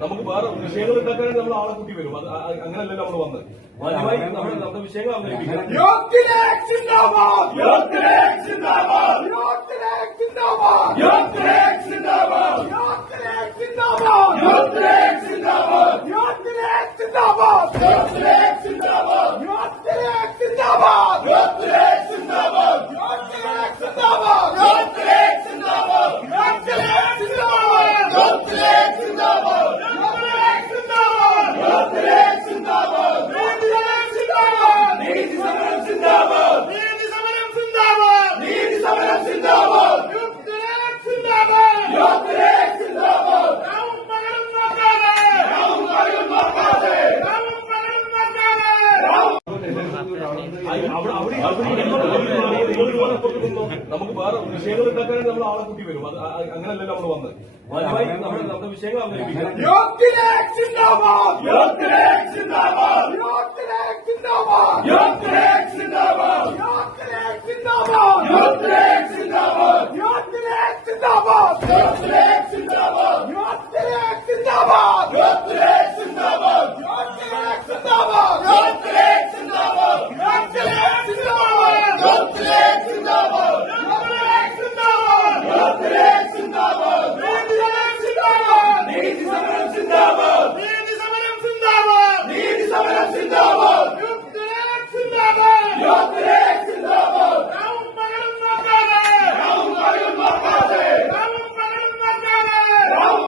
നമുക്ക് വേറെ വിഷയങ്ങൾ ഉണ്ടാക്കാനായിട്ട് നമ്മൾ ആളെ കൂട്ടി വരും. അങ്ങനെയല്ലല്ലോ നമ്മൾ വന്നത്. മാന്യമായി നമ്മുടെ നമ്മുടെ വിഷയങ്ങൾ അവതരിപ്പിക്കും. നമുക്ക് വേറെ വിഷയങ്ങൾ ഉണ്ടാക്കാനായിട്ട് നമ്മൾ ആളെ കൂട്ടി വരും. അങ്ങനെയല്ലല്ലോ നമ്മൾ വന്നത്. നമ്മുടെ വിഷയങ്ങൾ അവതരിപ്പിക്കാം.